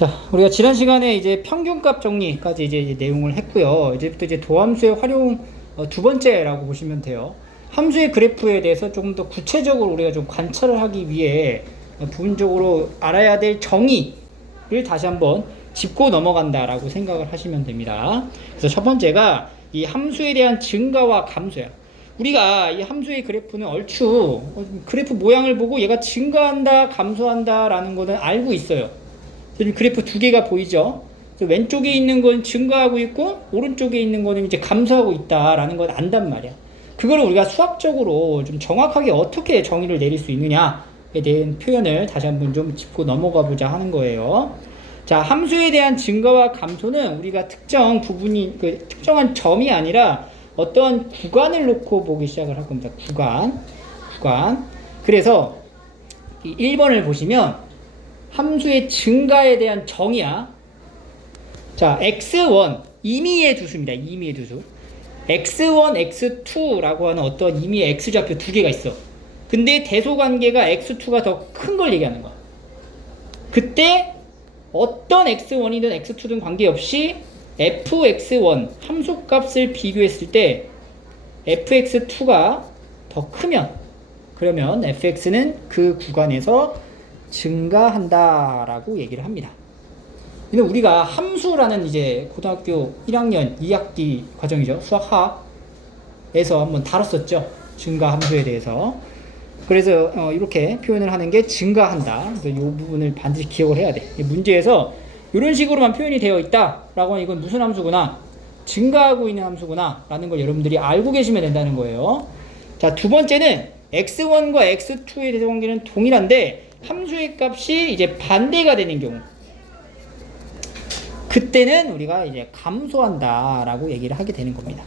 자, 우리가 지난 시간에 이제 평균값 정리까지 이제 내용을 했고요. 이제부터 이제 도함수의 활용 두 번째라고 보시면 돼요. 함수의 그래프에 대해서 조금 더 구체적으로 우리가 좀 관찰을 하기 위해 부분적으로 알아야 될 정의를 다시 한번 짚고 넘어간다라고 생각을 하시면 됩니다. 그래서 첫 번째가 이 함수에 대한 증가와 감소야. 우리가 이 함수의 그래프는 얼추 그래프 모양을 보고 얘가 증가한다, 감소한다 라는 거는 알고 있어요. 지금 그래프 두 개가 보이죠? 왼쪽에 있는 건 증가하고 있고 오른쪽에 있는 거는 이제 감소하고 있다라는 건 안단 말이야. 그걸 우리가 수학적으로 좀 정확하게 어떻게 정의를 내릴 수 있느냐에 대한 표현을 다시 한번 좀 짚고 넘어가 보자 하는 거예요. 자, 함수에 대한 증가와 감소는 우리가 특정 부분이 특정한 점이 아니라 어떤 구간을 놓고 보기 시작을 할 겁니다. 구간. 그래서 이 1번을 보시면 함수의 증가에 대한 정의야. 자, x1 임의의 두수입니다. 임의의 두수. x1, x2라고 하는 어떤 임의의 x좌표 두 개가 있어. 근데 대소관계가 x2가 더 큰 걸 얘기하는 거야. 그때 어떤 x1이든 x2든 관계없이 fx1 함수값을 비교했을 때 fx2가 더 크면 그러면 fx는 그 구간에서 증가한다라고 얘기를 합니다. 근데 우리가 함수라는 이제 고등학교 1학년 2학기 과정이죠. 수학하에서 한번 다뤘었죠. 증가 함수에 대해서. 그래서 이렇게 표현을 하는 게 증가한다. 그래서 이 부분을 반드시 기억을 해야 돼. 문제에서 이런 식으로만 표현이 되어 있다라고 하면 이건 무슨 함수구나? 증가하고 있는 함수구나 라는 걸 여러분들이 알고 계시면 된다는 거예요. 자, 두 번째는 x1과 x2의 대소관계는 동일한데 함수의 값이 이제 반대가 되는 경우, 그때는 우리가 이제 감소한다라고 얘기를 하게 되는 겁니다.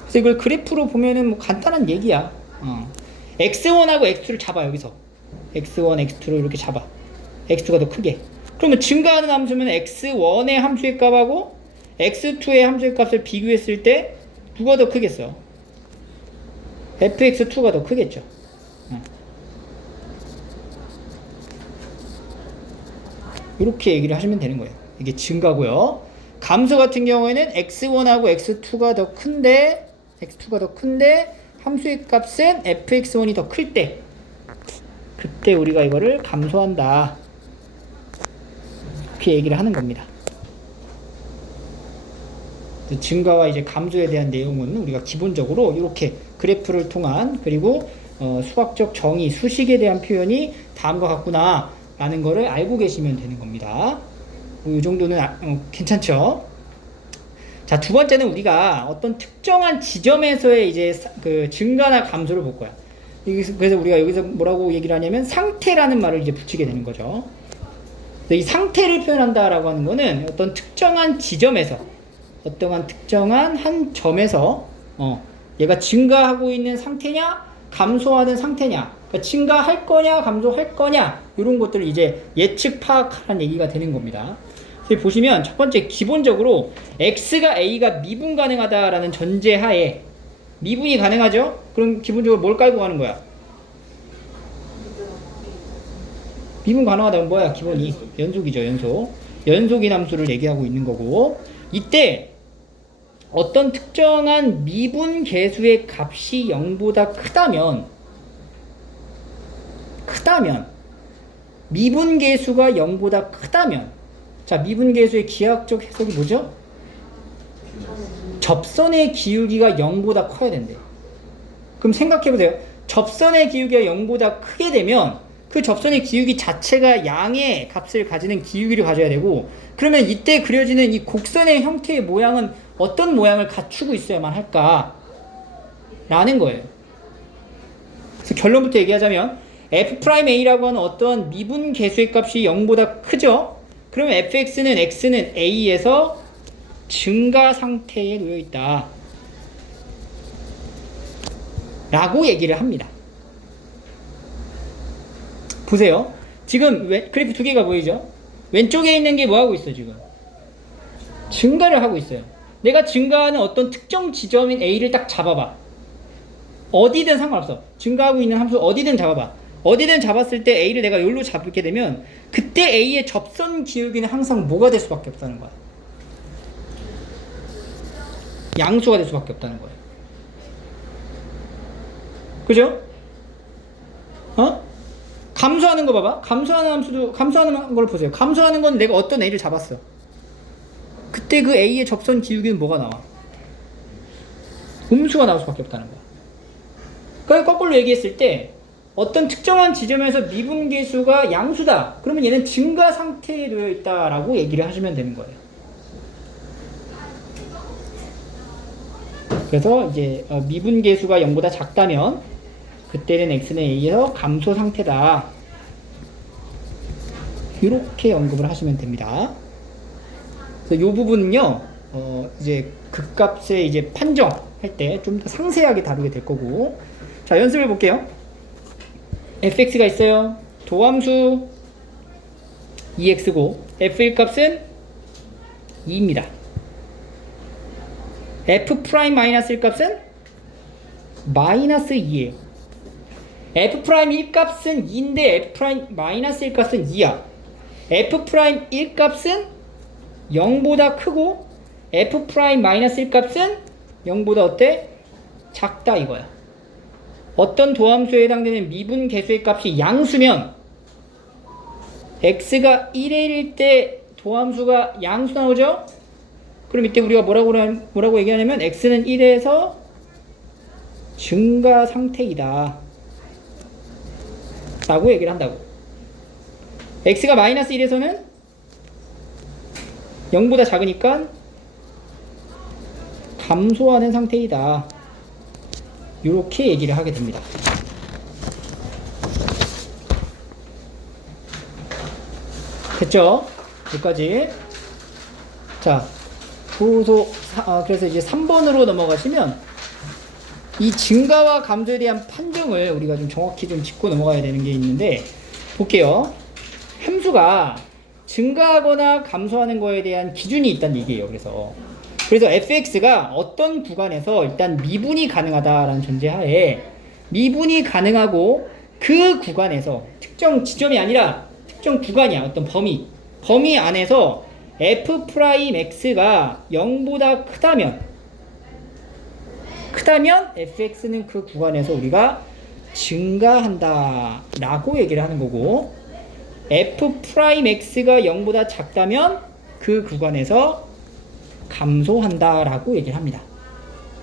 그래서 이걸 그래프로 보면은 뭐 간단한 얘기야. x1하고 x2를 잡아. 여기서 x1, x2를 이렇게 잡아. x2가 더 크게. 그러면 증가하는 함수면 x1의 함수의 값하고 x2의 함수의 값을 비교했을 때 누가 더 크겠어? fx2가 더 크겠죠. 이렇게 얘기를 하시면 되는 거예요. 이게 증가고요. 감소 같은 경우에는 x1하고 x2가 더 큰데 함수의 값은 fx1이 더 클 때 그때 우리가 이거를 감소한다. 이렇게 얘기를 하는 겁니다. 증가와 이제 감소에 대한 내용은 우리가 기본적으로 이렇게 그래프를 통한 그리고 수학적 정의, 수식에 대한 표현이 다음과 같구나 라는 거를 알고 계시면 되는 겁니다. 이 정도는 괜찮죠? 자, 두 번째는 우리가 어떤 특정한 지점에서의 이제 그 증가나 감소를 볼 거야. 그래서 우리가 여기서 뭐라고 얘기를 하냐면 상태라는 말을 이제 붙이게 되는 거죠. 이 상태를 표현한다라고 하는 거는 어떤 특정한 지점에서 어떠한 특정한 한 점에서 얘가 증가하고 있는 상태냐 감소하는 상태냐, 그러니까 증가할 거냐 감소할 거냐 이런 것들을 이제 예측 파악하라는 얘기가 되는 겁니다. 그래서 보시면 첫 번째 기본적으로 x가 a가 미분 가능하다라는 전제하에 미분이 가능하죠? 그럼 기본적으로 뭘 깔고 가는 거야? 미분 가능하다면 뭐야? 기본이 연속이죠. 연속인 함수를 얘기하고 있는 거고, 이때 어떤 특정한 미분 계수의 값이 0보다 크다면 미분 계수가 0보다 크다면, 자, 미분 계수의 기하학적 해석이 뭐죠? 접선의 기울기가 0보다 커야 된대. 그럼 생각해보세요. 접선의 기울기가 0보다 크게 되면 그 접선의 기울기 자체가 양의 값을 가지는 기울기를 가져야 되고, 그러면 이때 그려지는 이 곡선의 형태의 모양은 어떤 모양을 갖추고 있어야만 할까? 라는 거예요. 그래서 결론부터 얘기하자면 f'a라고 하는 어떤 미분 계수의 값이 0보다 크죠? 그러면 fx는 x는 a에서 증가 상태에 놓여 있다 라고 얘기를 합니다. 보세요. 지금 그래프 두 개가 보이죠? 왼쪽에 있는 게 뭐 하고 있어 지금? 증가를 하고 있어요. 내가 증가하는 어떤 특정 지점인 a를 딱 잡아봐. 어디든 상관없어. 증가하고 있는 함수 어디든 잡아봐. 어디든 잡았을 때 A를 내가 여기로 잡게 되면 그때 A의 접선 기울기는 항상 뭐가 될 수밖에 없다는 거야. 양수가 될 수밖에 없다는 거예요. 그죠? 감소하는 거 봐봐. 감소하는 걸 보세요. 감소하는 건 내가 어떤 A를 잡았어. 그때 그 A의 접선 기울기는 뭐가 나와? 음수가 나올 수밖에 없다는 거야. 그러니까 거꾸로 얘기했을 때 어떤 특정한 지점에서 미분계수가 양수다. 그러면 얘는 증가 상태에 놓여 있다라고 얘기를 하시면 되는 거예요. 그래서 이제 미분계수가 0보다 작다면 그때는 x는 a에서 감소 상태다. 이렇게 언급을 하시면 됩니다. 그래서 이 부분은요, 이제 극값의 이제 판정할 때 좀 더 상세하게 다루게 될 거고. 자, 연습해 볼게요. fx가 있어요. 도함수 2x고 f1 값은 2입니다. f'-1 값은 마이너스 2예요. f'1 값은 2인데 f'-1 값은 2야. f'1 값은 0보다 크고 f'-1 값은 0보다 어때? 작다 이거야. 어떤 도함수에 해당되는 미분 계수의 값이 양수면 x가 1일 때 도함수가 양수 나오죠? 그럼 이때 우리가 뭐라고 얘기하냐면 x는 1에서 증가 상태이다 라고 얘기를 한다고. x가 마이너스 1에서는 0보다 작으니까 감소하는 상태이다. 이렇게 얘기를 하게 됩니다. 됐죠? 여기까지. 자, 그래서 이제 3번으로 넘어가시면 이 증가와 감소에 대한 판정을 우리가 좀 정확히 좀 짚고 넘어가야 되는 게 있는데 볼게요. 함수가 증가하거나 감소하는 거에 대한 기준이 있다는 얘기예요. 그래서 fx가 어떤 구간에서 일단 미분이 가능하다라는 전제하에 미분이 가능하고 그 구간에서 특정 지점이 아니라 특정 구간이야. 어떤 범위 안에서 f'x가 0보다 크다면 fx는 그 구간에서 우리가 증가한다 라고 얘기를 하는 거고, f'x가 0보다 작다면 그 구간에서 감소한다 라고 얘기를 합니다.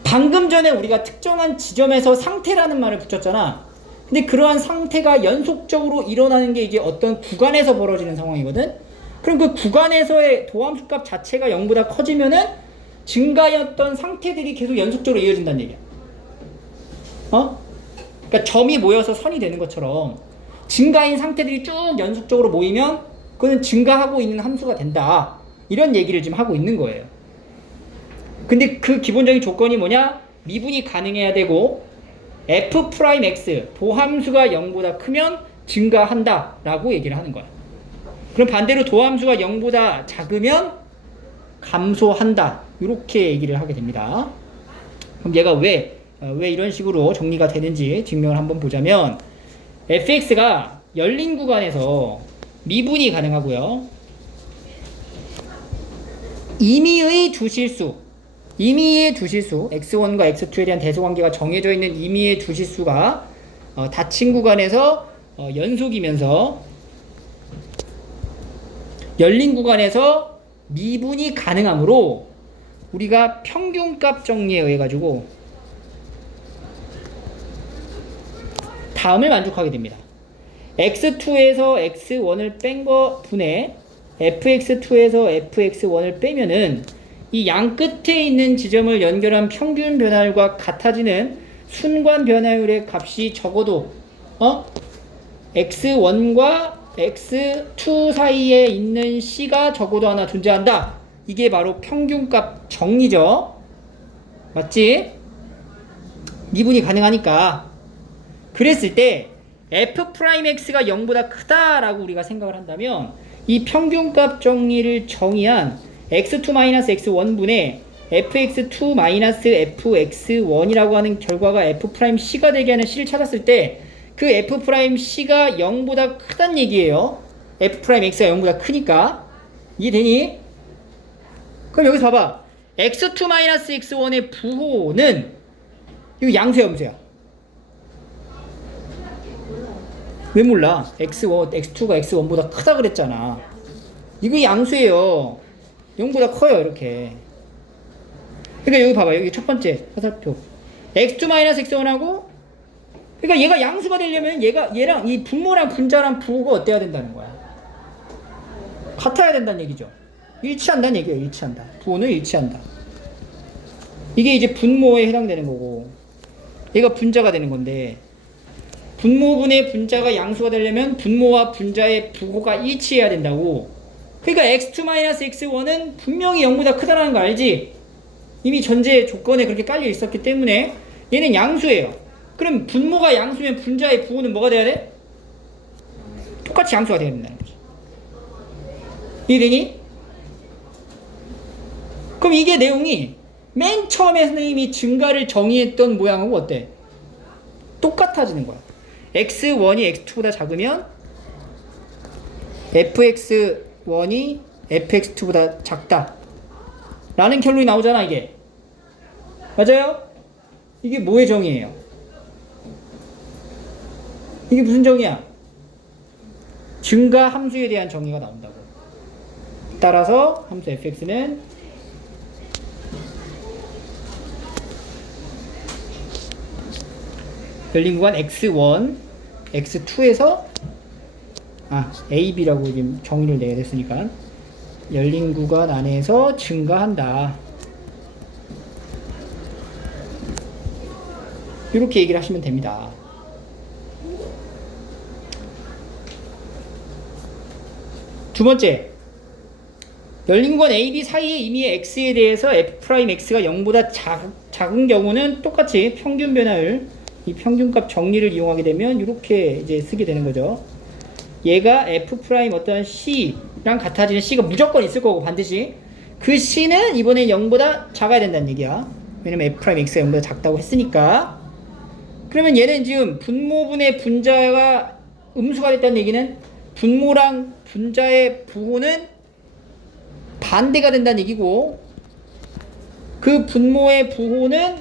방금 전에 우리가 특정한 지점에서 상태라는 말을 붙였잖아. 근데 그러한 상태가 연속적으로 일어나는 게 이제 어떤 구간에서 벌어지는 상황이거든. 그럼 그 구간에서의 도함수값 자체가 0보다 커지면은 증가였던 상태들이 계속 연속적으로 이어진다는 얘기야. 그러니까 점이 모여서 선이 되는 것처럼 증가인 상태들이 쭉 연속적으로 모이면 그거는 증가하고 있는 함수가 된다. 이런 얘기를 지금 하고 있는 거예요. 근데 그 기본적인 조건이 뭐냐? 미분이 가능해야 되고 f'x 도함수가 0보다 크면 증가한다 라고 얘기를 하는 거야. 그럼 반대로 도함수가 0보다 작으면 감소한다 이렇게 얘기를 하게 됩니다. 그럼 얘가 왜 이런 식으로 정리가 되는지 증명을 한번 보자면, fx가 열린 구간에서 미분이 가능하고요. 임의의 두실수 x1과 x2에 대한 대소관계가 정해져 있는 임의의 두실수가 닫힌 구간에서 연속이면서 열린 구간에서 미분이 가능하므로 우리가 평균값 정리에 의해 가지고 다음을 만족하게 됩니다. x2에서 x1을 뺀 거 분해 fx2에서 fx1을 빼면은 이 양 끝에 있는 지점을 연결한 평균 변화율과 같아지는 순간 변화율의 값이 적어도 x1과 x2 사이에 있는 c가 적어도 하나 존재한다. 이게 바로 평균값 정리죠. 맞지? 미분이 가능하니까. 그랬을 때 f'x가 0보다 크다라고 우리가 생각을 한다면 이 평균값 정리를 정의한 x2-x1분의 fx2-fx1이라고 하는 결과가 f'c가 되게 하는 c를 찾았을 때 그 f'C가 0보다 크단 얘기예요. f'X가 0보다 크니까. 이해되니? 그럼 여기서 봐봐. x2-x1의 부호는 이거 양수야, 음수야? 왜 몰라? x2가 x1보다 크다 그랬잖아. 이거 양수예요. 0보다 커요, 이렇게. 그러니까 여기 봐봐. 여기 첫 번째 화살표. x2-x1하고, 그러니까 얘가 양수가 되려면 얘랑 이 분모랑 분자랑 부호가 어때야 된다는 거야? 같아야 된다는 얘기죠. 일치한다는 얘기예요. 일치한다. 부호는 일치한다. 이게 이제 분모에 해당되는 거고, 얘가 분자가 되는 건데, 분모분의 분자가 양수가 되려면 분모와 분자의 부호가 일치해야 된다고. 그러니까 x2-x1은 분명히 0보다 크다라는 거 알지? 이미 전제 조건에 그렇게 깔려 있었기 때문에 얘는 양수예요. 그럼 분모가 양수면 분자의 부호는 뭐가 돼야 돼? 똑같이 양수가 돼야 된다는 거지. 이해되니? 그럼 이게 내용이 맨 처음에 선생님이 증가를 정의했던 모양하고 어때? 똑같아지는 거야. x1이 x2보다 작으면 fx1이 fx2보다 작다 라는 결론이 나오잖아. 이게 맞아요? 이게 뭐의 정의예요? 이게 무슨 정의야? 증가 함수에 대한 정의가 나온다고. 따라서 함수 fx는 열린 구간 x1, x2에서 a, b라고 지금 정의를 내야 됐으니까 열린 구간 안에서 증가한다. 이렇게 얘기를 하시면 됩니다. 두 번째, 열린 구간 a, b 사이에 이미 x에 대해서 f'x가 0보다 작은 경우는 똑같이 평균 변화율, 이 평균값 정리를 이용하게 되면 이렇게 이제 쓰게 되는 거죠. 얘가 f' 어떤 c랑 같아지는 c가 무조건 있을 거고 반드시 그 c는 이번엔 0보다 작아야 된다는 얘기야. 왜냐면 f'x가 0보다 작다고 했으니까. 그러면 얘는 지금 분모분의 분자가 음수가 됐다는 얘기는 분모랑 분자의 부호는 반대가 된다는 얘기고, 그 분모의 부호는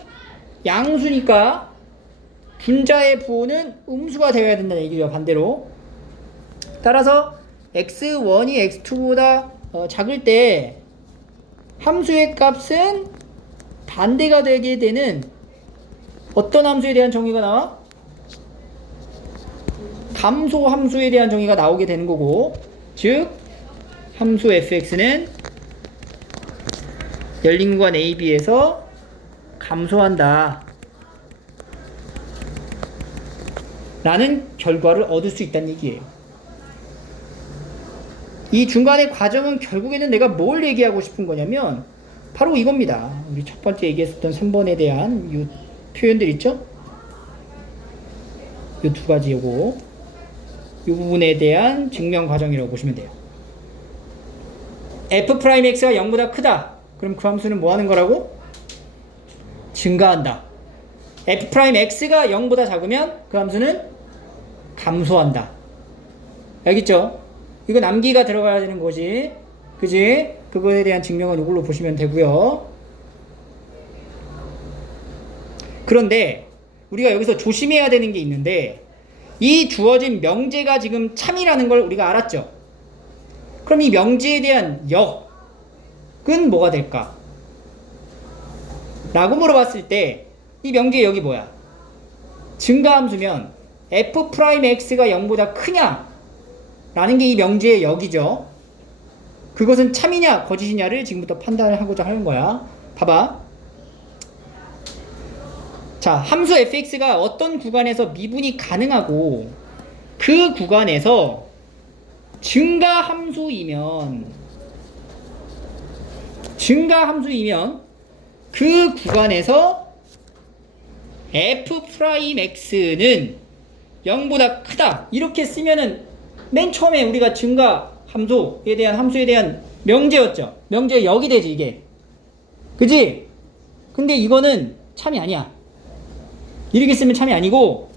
양수니까 분자의 부호는 음수가 되어야 된다는 얘기죠. 반대로. 따라서 x1이 x2보다 작을 때 함수의 값은 반대가 되게 되는 어떤 함수에 대한 정의가 나와? 감소 함수에 대한 정의가 나오게 되는 거고, 즉 함수 fx는 열린 구간 AB에서 감소한다 라는 결과를 얻을 수 있다는 얘기예요. 이 중간의 과정은 결국에는 내가 뭘 얘기하고 싶은 거냐면 바로 이겁니다. 우리 첫 번째 얘기했었던 3번에 대한 이 표현들 있죠? 이 두 가지 요거, 이 부분에 대한 증명 과정이라고 보시면 돼요. f'x가 0보다 크다. 그럼 그 함수는 뭐 하는 거라고? 증가한다. f'x가 0보다 작으면 그 함수는 감소한다. 알겠죠? 이거 남기가 들어가야 되는 거지. 그지? 그거에 대한 증명은 이걸로 보시면 되고요. 그런데 우리가 여기서 조심해야 되는 게 있는데, 이 주어진 명제가 지금 참이라는 걸 우리가 알았죠? 그럼 이 명제에 대한 역은 뭐가 될까? 라고 물어봤을 때 이 명제의 역이 뭐야? 증가함수면 f'x가 0보다 크냐? 라는 게 이 명제의 역이죠. 그것은 참이냐 거짓이냐를 지금부터 판단을 하고자 하는 거야. 봐봐. 자, 함수 fx가 어떤 구간에서 미분이 가능하고 그 구간에서 증가함수이면 그 구간에서 f'x는 0보다 크다 이렇게 쓰면은 맨 처음에 우리가 증가함수에 대한 함수에 대한 명제였죠. 명제의 역이 되지 이게. 그지? 근데 이거는 참이 아니야. 이렇게 쓰면 참이 아니고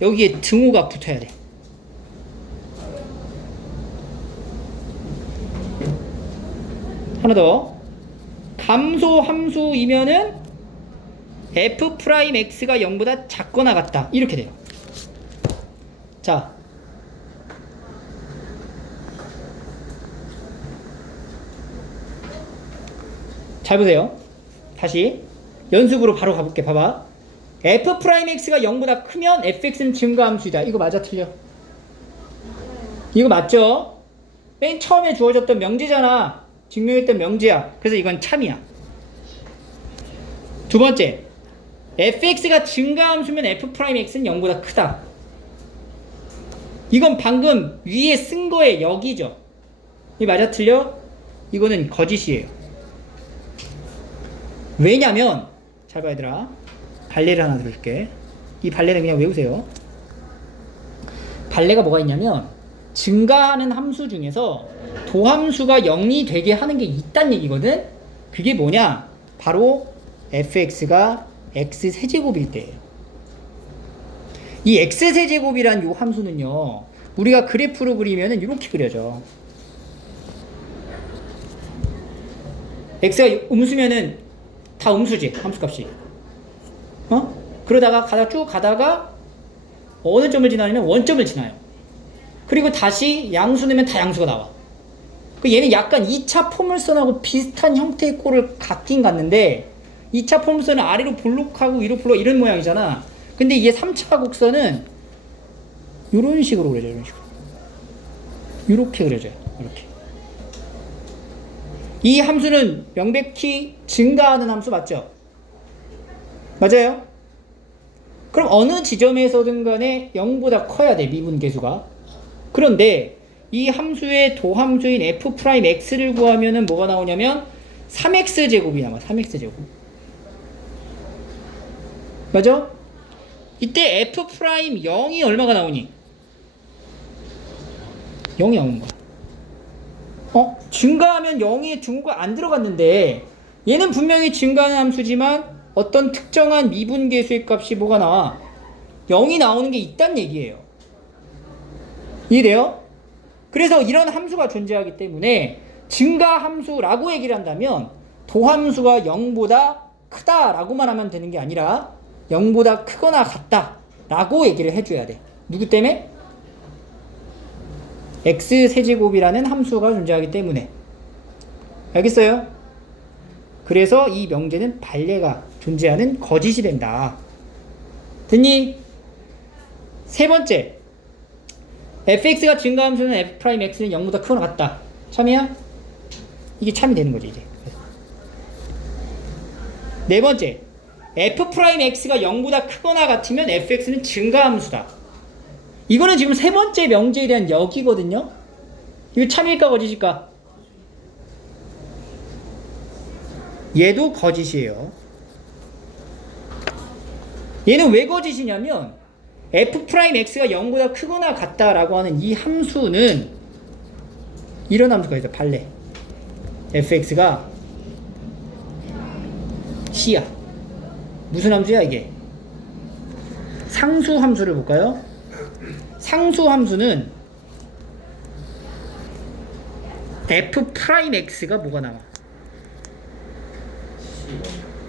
여기에 등호가 붙어야 돼. 하나 더. 감소 함수이면은 f'x가 0보다 작거나 같다. 이렇게 돼요. 자. 잘 보세요. 다시. 연습으로 바로 가볼게. 봐봐. f'x가 0보다 크면 fx는 증가함수이다. 이거 맞아, 틀려? 이거 맞죠? 맨 처음에 주어졌던 명제잖아. 증명했던 명제야. 그래서 이건 참이야. 두 번째, fx가 증가함수면 f'x는 0보다 크다. 이건 방금 위에 쓴 거에 여기죠. 이 맞아, 틀려? 이거는 거짓이에요. 왜냐면, 잘 봐 얘들아, 발레를 하나 들을게. 이 발레는 그냥 외우세요. 발레가 뭐가 있냐면 증가하는 함수 중에서 도함수가 0이 되게 하는 게 있단 얘기거든. 그게 뭐냐, 바로 fx가 x세제곱일 때예요. 이 x세제곱이란 요 함수는요, 우리가 그래프로 그리면은 이렇게 그려져. x가 음수면은 다 음수지, 함수값이. 그러다가 쭉 가다가 어느 점을 지나냐면 원점을 지나요. 그리고 다시 양수 넣으면 다 양수가 나와. 얘는 약간 2차 포물선하고 비슷한 형태의 꼴을 갖긴 갖는데, 2차 포물선은 아래로 볼록하고 위로 볼록 이런 모양이잖아. 근데 이게 3차 곡선은 이런 식으로 그려져요. 이런 식으로. 이렇게 그려져요. 이렇게. 이 함수는 명백히 증가하는 함수 맞죠? 맞아요? 그럼 어느 지점에서든 간에 0보다 커야 돼, 미분계수가. 그런데 이 함수의 도함수인 f'x를 구하면은 뭐가 나오냐면 3x제곱이 나와. 3x제곱. 맞아? 이때 f'0이 얼마가 나오니? 0이 나오는 거야. 증가하면 0의 등호가 안 들어갔는데, 얘는 분명히 증가하는 함수지만 어떤 특정한 미분계수의 값이 뭐가 나와? 0이 나오는 게 있단 얘기예요. 이해돼요? 그래서 이런 함수가 존재하기 때문에 증가함수라고 얘기를 한다면 도함수가 0보다 크다라고만 하면 되는 게 아니라 0보다 크거나 같다라고 얘기를 해줘야 돼. 누구 때문에? x세제곱이라는 함수가 존재하기 때문에. 알겠어요? 그래서 이 명제는 발레가 존재하는 거짓이 된다. 됐니? 세 번째, fx가 증가함수는 f'x는 0보다 크거나 같다. 참이야? 이게 참이 되는 거지 이제. 네 번째, f'x가 0보다 크거나 같으면 fx는 증가함수다. 이거는 지금 세 번째 명제에 대한 역이거든요. 이거 참일까 거짓일까? 얘도 거짓이에요. 얘는 왜 거짓이냐면 f'x가 0보다 크거나 같다라고 하는 이 함수는 이런 함수가 있어. 발레. fx가 c야. 무슨 함수야 이게? 상수 함수를 볼까요? 상수 함수는 f'x가 뭐가 나와?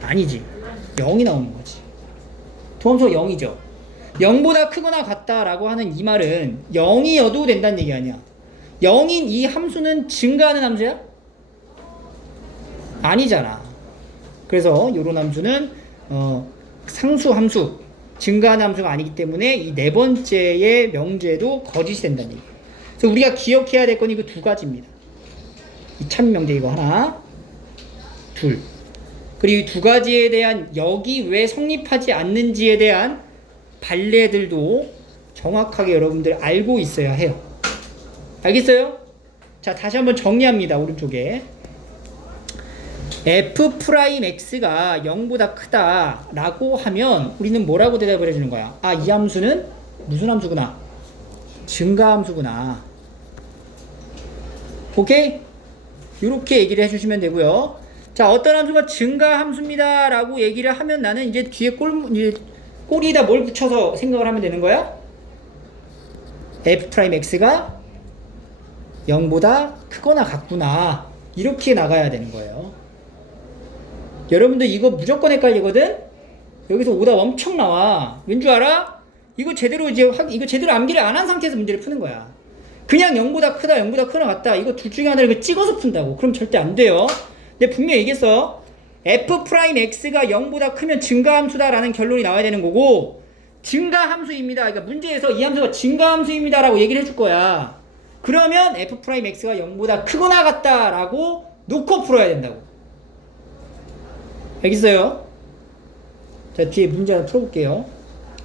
아니지. 0이 나오는 거지. 도함수가 0이죠. 0보다 크거나 같다라고 하는 이 말은 0이어도 된다는 얘기 아니야. 0인 이 함수는 증가하는 함수야? 아니잖아. 그래서 이런 함수는 상수 함수, 증가하는 함수가 아니기 때문에 이 네 번째의 명제도 거짓이 된다는 얘기예요. 그래서 우리가 기억해야 될 건 이거 두 가지입니다. 이 참 명제 이거 하나, 둘. 그리고 이 두 가지에 대한 역이 왜 성립하지 않는지에 대한 발레들도 정확하게 여러분들 알고 있어야 해요. 알겠어요? 자, 다시 한번 정리합니다. 오른쪽에 f'x가 0보다 크다라고 하면 우리는 뭐라고 대답을 해주는 거야? 아, 이 함수는 무슨 함수구나? 증가함수구나. 오케이? 이렇게 얘기를 해주시면 되고요. 자, 어떤 함수가 증가함수입니다 라고 얘기를 하면 나는 이제 뒤에 꼬리에다 뭘 붙여서 생각을 하면 되는 거야? f'x가 0보다 크거나 같구나. 이렇게 나가야 되는 거예요. 여러분들 이거 무조건 헷갈리거든? 여기서 오답 엄청 나와. 왠 줄 알아? 이거 제대로 이거 제대로 암기를 안 한 상태에서 문제를 푸는 거야. 그냥 0보다 크다, 0보다 크거나 같다. 이거 둘 중에 하나를 이거 찍어서 푼다고. 그럼 절대 안 돼요. 근데 분명히 얘기했어. f'x가 0보다 크면 증가함수다라는 결론이 나와야 되는 거고, 증가함수입니다. 그러니까 문제에서 이 함수가 증가함수입니다라고 얘기를 해줄 거야. 그러면 f'x가 0보다 크거나 같다라고 놓고 풀어야 된다고. 알겠어요? 자, 뒤에 문제 하나 풀어볼게요.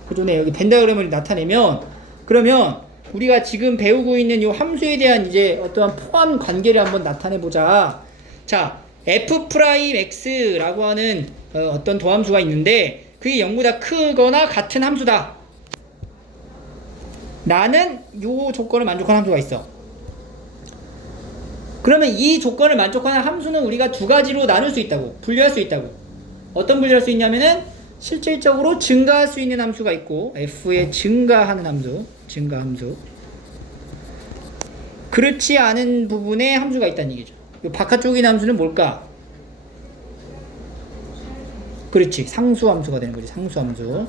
그 전에 여기 벤 다이어그램을 나타내면, 그러면 우리가 지금 배우고 있는 이 함수에 대한 이제 어떠한 포함 관계를 한번 나타내보자. 자, f'x라고 하는 어떤 도함수가 있는데, 그게 0보다 크거나 같은 함수다 라는 요 조건을 만족하는 함수가 있어. 그러면 이 조건을 만족하는 함수는 우리가 두 가지로 나눌 수 있다고, 분류할 수 있다고. 어떤 분류할 수 있냐면은 실질적으로 증가할 수 있는 함수가 있고, f의 증가하는 함수, 증가함수. 그렇지 않은 부분에 함수가 있다는 얘기죠. 이 바깥쪽에 있는 함수는 뭘까? 그렇지, 상수함수가 되는 거지. 상수함수.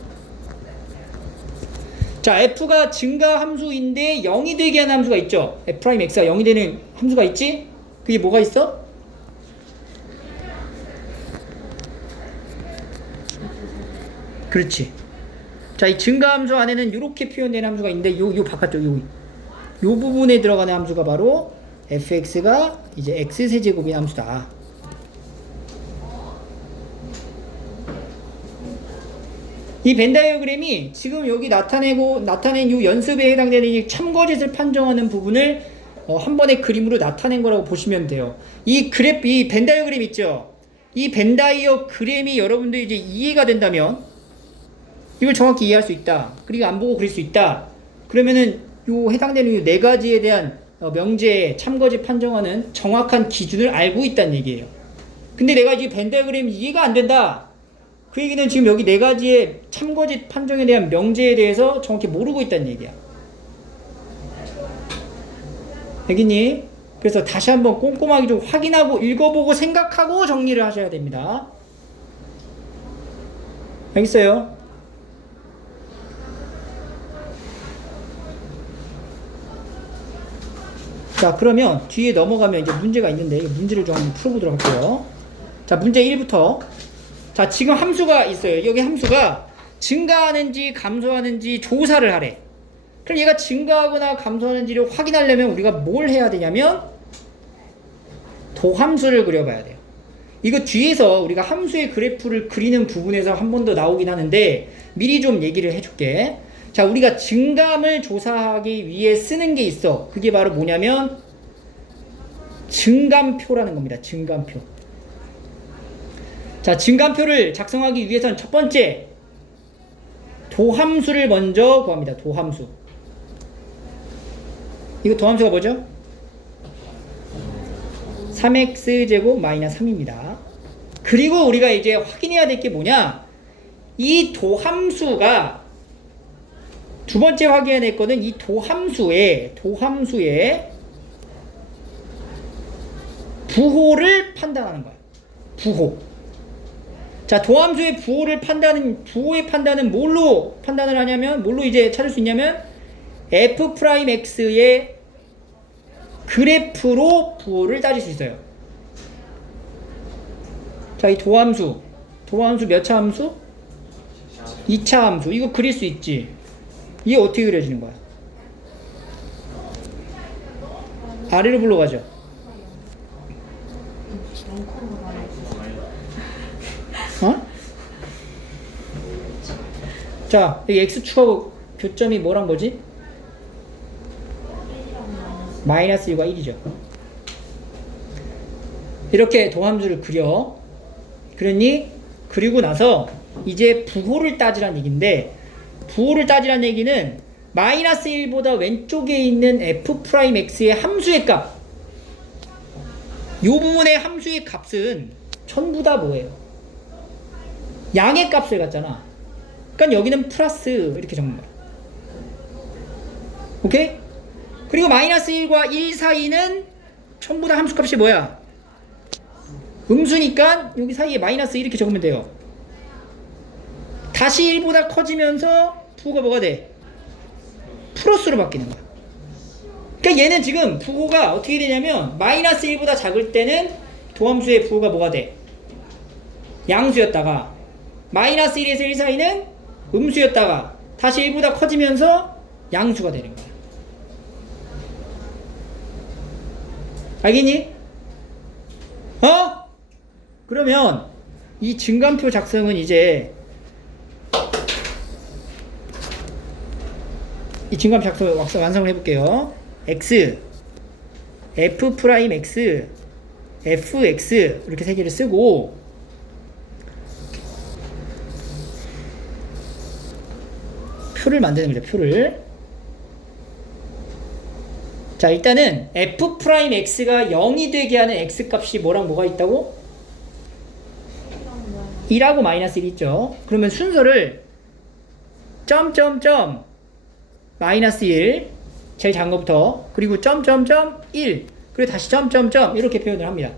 자, f가 증가함수인데 0이 되게 하는 함수가 있죠. f'x가 0이 되는 함수가 있지? 그게 뭐가 있어? 그렇지. 자, 이 증가함수 안에는 이렇게 표현되는 함수가 있는데, 요 바깥쪽, 요 부분에 들어가는 함수가 바로 fx가 이제 x세제곱인 함수다. 이 벤 다이어그램이 지금 여기 나타낸 이 연습에 해당되는 이 참거짓을 판정하는 부분을 한 번의 그림으로 나타낸 거라고 보시면 돼요. 이 벤 다이어그램 있죠? 이 벤 다이어그램이 여러분들이 이제 이해가 된다면, 이걸 정확히 이해할 수 있다. 그리고 안 보고 그릴 수 있다. 그러면은 요 해당되는 이 네 가지에 대한 명제, 참거짓 판정하는 정확한 기준을 알고 있다는 얘기예요. 근데 내가 이 벤 다이어그램이 이해가 안 된다. 그 얘기는 지금 여기 네 가지의 참거짓 판정에 대한 명제에 대해서 정확히 모르고 있다는 얘기야. 알겠니? 그래서 다시 한번 꼼꼼하게 좀 확인하고 읽어보고 생각하고 정리를 하셔야 됩니다. 알겠어요? 자, 그러면 뒤에 넘어가면 이제 문제가 있는데, 문제를 좀 한번 풀어보도록 할게요. 자, 문제 1부터. 자, 지금 함수가 있어요. 여기 함수가 증가하는지 감소하는지 조사를 하래. 그럼 얘가 증가하거나 감소하는지를 확인하려면 우리가 뭘 해야 되냐면 도함수를 그려봐야 돼요. 이거 뒤에서 우리가 함수의 그래프를 그리는 부분에서 한 번 더 나오긴 하는데 미리 좀 얘기를 해줄게. 자, 우리가 증감을 조사하기 위해 쓰는 게 있어. 그게 바로 뭐냐면 증감표라는 겁니다. 증감표. 자, 증감표를 작성하기 위해서는 첫 번째 도함수를 먼저 구합니다. 도함수. 이거 도함수가 뭐죠? 3x제곱 마이너스 3입니다. 그리고 우리가 이제 확인해야 될 게 뭐냐? 이 도함수가 두 번째 확인해야 될 거는 이 도함수의 부호를 판단하는 거야. 부호. 자, 도함수의 부호의 판단은 뭘로 판단을 하냐면, 뭘로 이제 찾을 수 있냐면, f'x의 그래프로 부호를 따질 수 있어요. 자, 이 도함수 몇 차 함수? 2차 함수. 이거 그릴 수 있지. 이게 어떻게 그려지는 거야? 아래로 불러가죠. 어? 자, 여기 x축하고 교점이 뭐랑 뭐지? 마이너스 1과 1이죠. 이렇게 도함수를 그려. 그러니 그리고 나서 이제 부호를 따지란 얘기인데, 부호를 따지란 얘기는 마이너스 1보다 왼쪽에 있는 f'x의 함수의 값, 이 부분의 함수의 값은 전부 다 뭐예요? 양의 값을 갖잖아. 그러니까 여기는 플러스 이렇게 적는 거야. 오케이? 그리고 마이너스 1과 1 사이는 전부 다 함수값이 뭐야? 음수니까 여기 사이에 마이너스 이렇게 적으면 돼요. 다시 1보다 커지면서 부호가 뭐가 돼? 플러스로 바뀌는 거야. 그러니까 얘는 지금 부호가 어떻게 되냐면 마이너스 1보다 작을 때는 도함수의 부호가 뭐가 돼? 양수였다가 마이너스 1에서 1 사이는 음수였다가 다시 1보다 커지면서 양수가 되는 거야. 알겠니? 그러면 이 증감표 작성은 이제 이 증감표 작성 완성을 해볼게요. x, f 프라임 x, fx 이렇게 세 개를 쓰고 표를 만드는 거죠. 표를. 자, 일단은 f 프라임 x가 0이 되게 하는 x 값이 뭐랑 뭐가 있다고? 1하고 마이너스 1 있죠. 그러면 순서를 점점점 마이너스 1 제일 작은 것부터 그리고 점점점 1 그리고 다시 점점점 이렇게 표현을 합니다.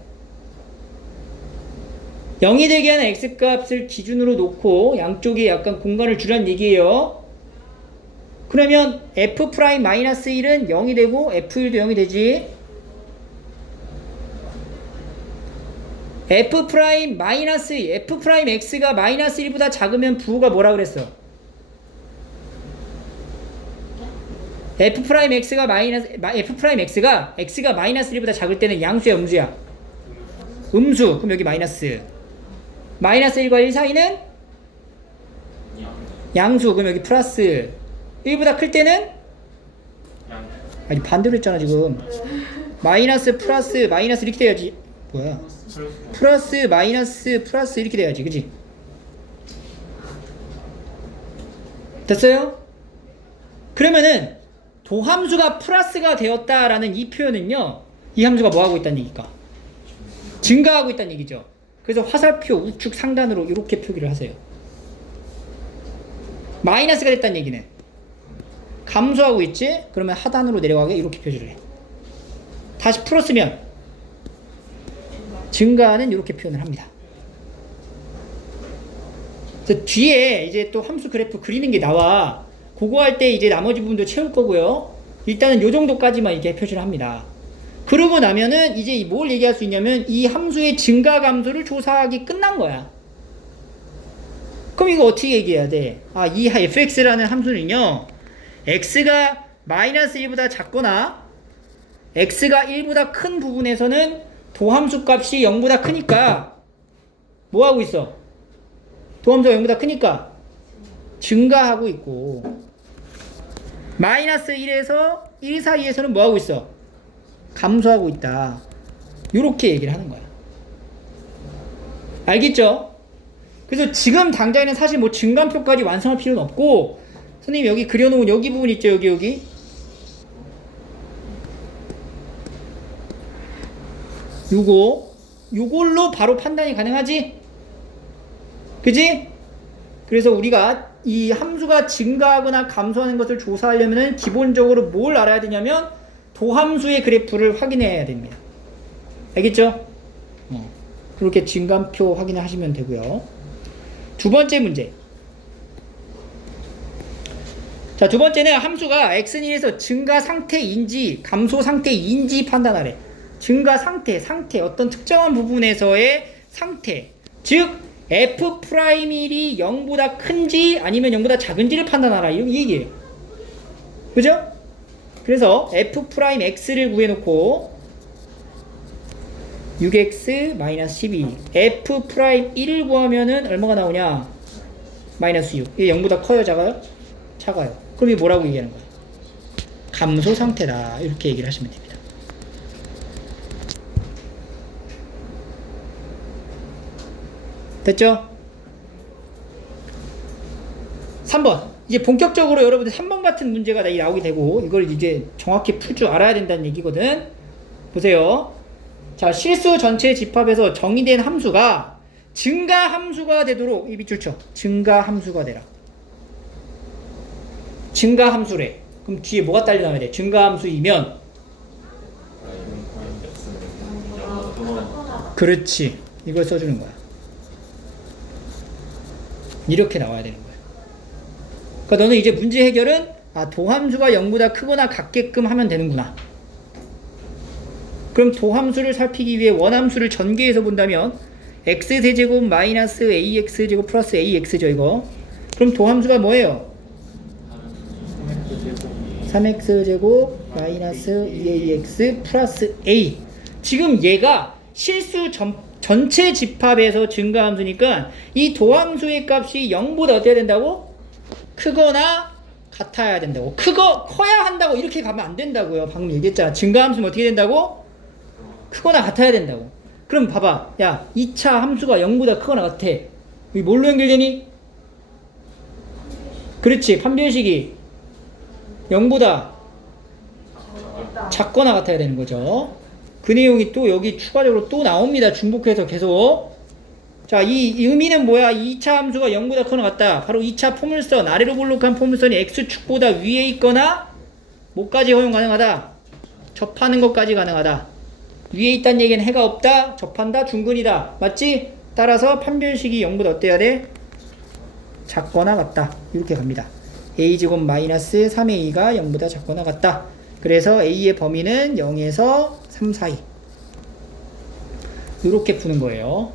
0이 되게 하는 x값을 기준으로 놓고 양쪽에 약간 공간을 주라는 얘기예요. 그러면 f 프라임 마이너스 1은 0이 되고 f1도 0이 되지. f 프라임 마이너스 f 프라임 x가 마이너스 1보다 작으면 부호가 뭐라 그랬어? f 프라임 x가 x가 마이너스 1보다 작을 때는 양수야 음수야? 음수. 그럼 여기 마이너스 1과 1 사이는 양수. 그럼 여기 플러스 1보다 클 때는 아니 반대로 했잖아 지금. 마이너스 플러스 마이너스 이렇게 돼야지. 뭐야? 플러스 마이너스 플러스 이렇게 돼야지. 그치? 됐어요? 그러면은 도함수가 플러스가 되었다라는 이 표현은요, 이 함수가 뭐 하고 있다는 얘기일까? 증가하고 있다는 얘기죠. 그래서 화살표 우측 상단으로 이렇게 표기를 하세요. 마이너스가 됐다는 얘기는 감소하고 있지? 그러면 하단으로 내려가게 이렇게 표시를 해. 다시 풀었으면 증가는 이렇게 표현을 합니다. 그래서 뒤에 이제 또 함수 그래프 그리는 게 나와. 그거 할 때 이제 나머지 부분도 채울 거고요. 일단은 요 정도까지만 이렇게 표시를 합니다. 그러고 나면은 이제 뭘 얘기할 수 있냐면 이 함수의 증가 감소를 조사하기 끝난 거야. 그럼 이거 어떻게 얘기해야 돼? 이 fx라는 함수는요, x가 마이너스 1보다 작거나 x가 1보다 큰 부분에서는 도함수 값이 0보다 크니까 뭐 하고 있어? 도함수가 0보다 크니까 증가하고 있고, 마이너스 1에서 1 사이에서는 뭐 하고 있어? 감소하고 있다. 요렇게 얘기를 하는 거야. 알겠죠? 그래서 지금 당장에는 사실 뭐 증감표까지 완성할 필요는 없고, 선생님 여기 그려놓은 여기 부분 있죠? 여기 요걸로 바로 판단이 가능하지? 그지? 그래서 우리가 이 함수가 증가하거나 감소하는 것을 조사하려면 기본적으로 뭘 알아야 되냐면 도함수의 그래프를 확인해야 됩니다. 알겠죠? 그렇게 증감표 확인을 하시면 되고요. 두 번째 문제. 자, 두 번째는 함수가 x에서 증가 상태인지 감소 상태인지 판단하래. 증가 상태, 어떤 특정한 부분에서의 상태, 즉 f'1이 0보다 큰지 아니면 0보다 작은지를 판단하라, 이 얘기예요. 그죠? 그래서 f'x를 구해놓고 6x-12 f'1을 구하면은 얼마가 나오냐? 마이너스 6. 이게 0보다 커요, 작아요? 작아요. 그럼 이게 뭐라고 얘기하는 거야? 감소 상태다, 이렇게 얘기를 하시면 됩니다. 됐죠? 3번. 이제 본격적으로 여러분들 3번 같은 문제가 나오게 되고, 이걸 이제 정확히 풀 줄 알아야 된다는 얘기거든. 보세요. 자, 실수 전체 집합에서 정의된 함수가 증가 함수가 되도록, 이 밑줄 쳐. 증가 함수가 되라. 증가 함수래. 그럼 뒤에 뭐가 딸려 나와야 돼? 증가함수이면 그렇지. 이걸 써주는 거야. 이렇게 나와야 되는 거야. 그러니까 너는 이제 문제 해결은 도함수가 0보다 크거나 같게끔 하면 되는구나. 그럼 도함수를 살피기 위해 원함수를 전개해서 본다면 x세제곱 마이너스 ax제곱 플러스 ax죠 이거. 그럼 도함수가 뭐예요? 3x제곱 마이너스 2ax 플러스 a. 지금 얘가 실수 전체 집합에서 증가함수니까 이 도함수의 값이 0보다 어때야 된다고? 크거나 같아야 된다고. 커야 한다고 이렇게 가면 안 된다고요. 방금 얘기했잖아. 증가함수는 어떻게 된다고? 크거나 같아야 된다고. 그럼 봐봐. 야, 2차 함수가 0보다 크거나 같아. 여기 뭘로 연결되니? 그렇지. 판별식이 0보다 작거나 같아야 되는 거죠. 그 내용이 또 여기 추가적으로 또 나옵니다. 중복해서 계속. 자, 이 의미는 뭐야? 2차 함수가 0보다 크거나 같다. 바로 2차 포물선, 아래로 볼록한 포물선이 x축보다 위에 있거나 뭐까지 허용 가능하다? 접하는 것까지 가능하다. 위에 있다는 얘기는 해가 없다, 접한다, 중근이다. 맞지? 따라서 판별식이 0보다 어때야 돼? 작거나 같다. 이렇게 갑니다. a제곱 마이너스 3a가 0보다 작거나 같다. 그래서 a의 범위는 0에서 3 사이. 이렇게 푸는 거예요.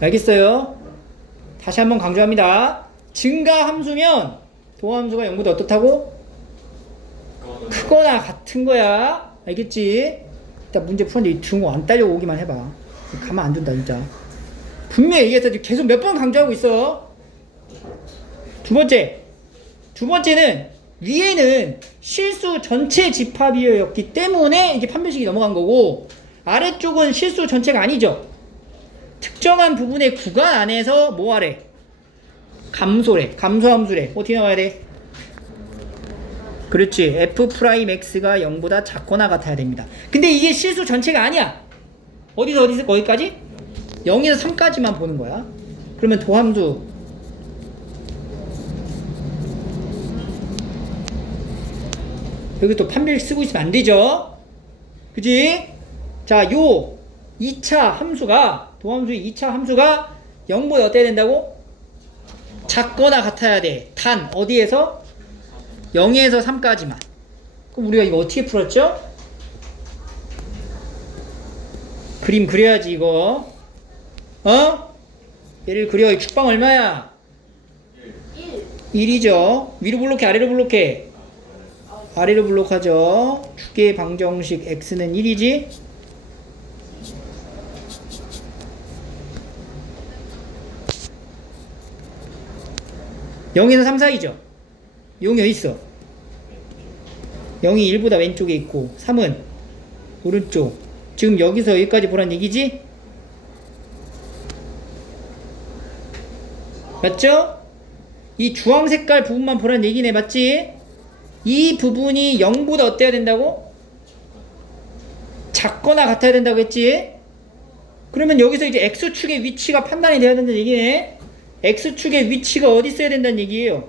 알겠어요? 다시 한번 강조합니다. 증가함수면 도함수가 0보다 어떻다고? 크거나 같은 거야. 알겠지? 일단 문제 풀었는데 이 중호 안 딸려오기만 해봐. 가만 안 둔다 진짜. 분명히 얘기해서 계속 몇 번 강조하고 있어. 두 번째는 위에는 실수 전체 집합이었기 때문에 이게 판별식이 넘어간 거고, 아래쪽은 실수 전체가 아니죠. 특정한 부분의 구간 안에서 뭐 하래? 감소래. 감소함수래. 어떻게 나와야 돼? 그렇지. f'x가 0보다 작거나 같아야 됩니다. 근데 이게 실수 전체가 아니야. 어디서 거기까지? 0에서 3까지만 보는 거야. 그러면 도함수 여기 또 판별 쓰고 있으면 안 되죠. 그지? 자, 요 2차 함수가, 도함수의 2차 함수가 0보다 어때야 된다고? 작거나 같아야 돼. 단, 어디에서? 0에서 3까지만. 그럼 우리가 이거 어떻게 풀었죠? 그림 그려야지, 이거. 얘를 그려. 이 축방 얼마야? 1이죠. 위로 블록해, 아래로 블록해? 아래로 블록하죠. 축의 방정식 x는 1이지. (0에서 3) 사이죠. 0이 어디 있어? 0이 1보다 왼쪽에 있고 3은 오른쪽. 지금 여기서 여기까지 보란 얘기지? 맞죠? 이 주황 색깔 부분만 보란 얘기네. 맞지? 이 부분이 0보다 어때야 된다고? 작거나 같아야 된다고 했지? 그러면 여기서 이제 x축의 위치가 판단이 돼야 된다는 얘기네. x축의 위치가 어디 있어야 된다는 얘기예요.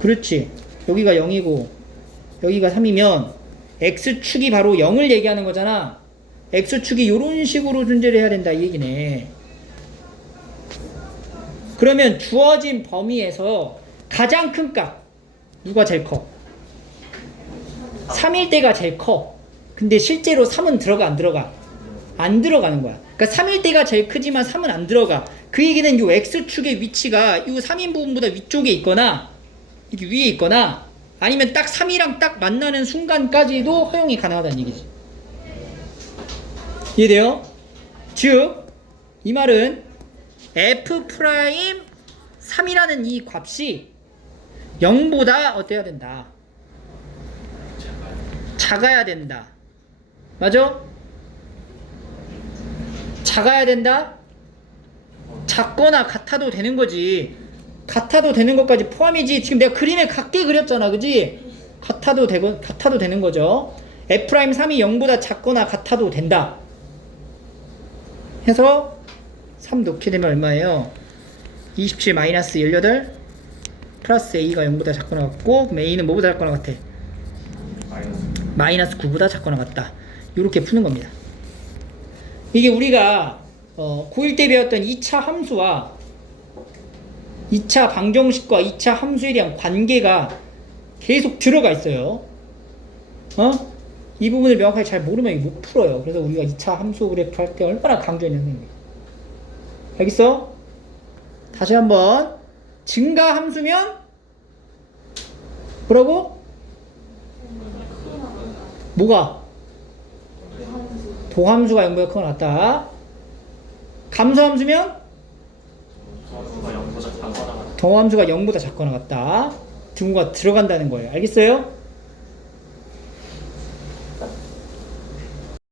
그렇지. 여기가 0이고 여기가 3이면 x축이 바로 0을 얘기하는 거잖아. x축이 이런 식으로 존재를 해야 된다 이 얘기네. 그러면 주어진 범위에서 가장 큰 값 누가 제일 커? 3일 때가 제일 커. 근데 실제로 3은 들어가 안 들어가? 안 들어가는 거야. 그러니까 3일 때가 제일 크지만 3은 안 들어가. 그 얘기는 요 x축의 위치가 요 3인 부분보다 위쪽에 있거나 이렇게 위에 있거나 아니면 딱 3이랑 딱 만나는 순간까지도 허용이 가능하다는 얘기지. 이해돼요? 즉, 이 말은 f'3이라는 이 값이 0보다 어때야 된다? 작아야 된다. 맞아? 작아야 된다? 작거나 같아도 되는 거지. 같아도 되는 것까지 포함이지. 지금 내가 그림에 같게 그렸잖아. 그지? 같아도 되는 거죠. f'3이 0보다 작거나 같아도 된다. 해서 3 넣게 되면 얼마예요? 27 마이너스 18 플러스 a가 0보다 작거나 같고, 그럼 a는 뭐보다 작거나 같아? 마이너스 9보다 작거나 같다. 이렇게 푸는 겁니다. 이게 우리가 고1 때 배웠던 2차 함수와 2차 방정식과 2차 함수에 대한 관계가 계속 들어가 있어요. 이 부분을 명확하게 잘 모르면 못 풀어요. 그래서 우리가 2차 함수 그래프 할 때 얼마나 강조했냐는 거예요. 알겠어? 다시 한번. 증가 함수면 뭐라고? 뭐가? 도함수가 0보다 크거나 같다. 감소함수면? 도함수가 0보다 작거나 같다. 등호가 들어간다는 거예요. 알겠어요?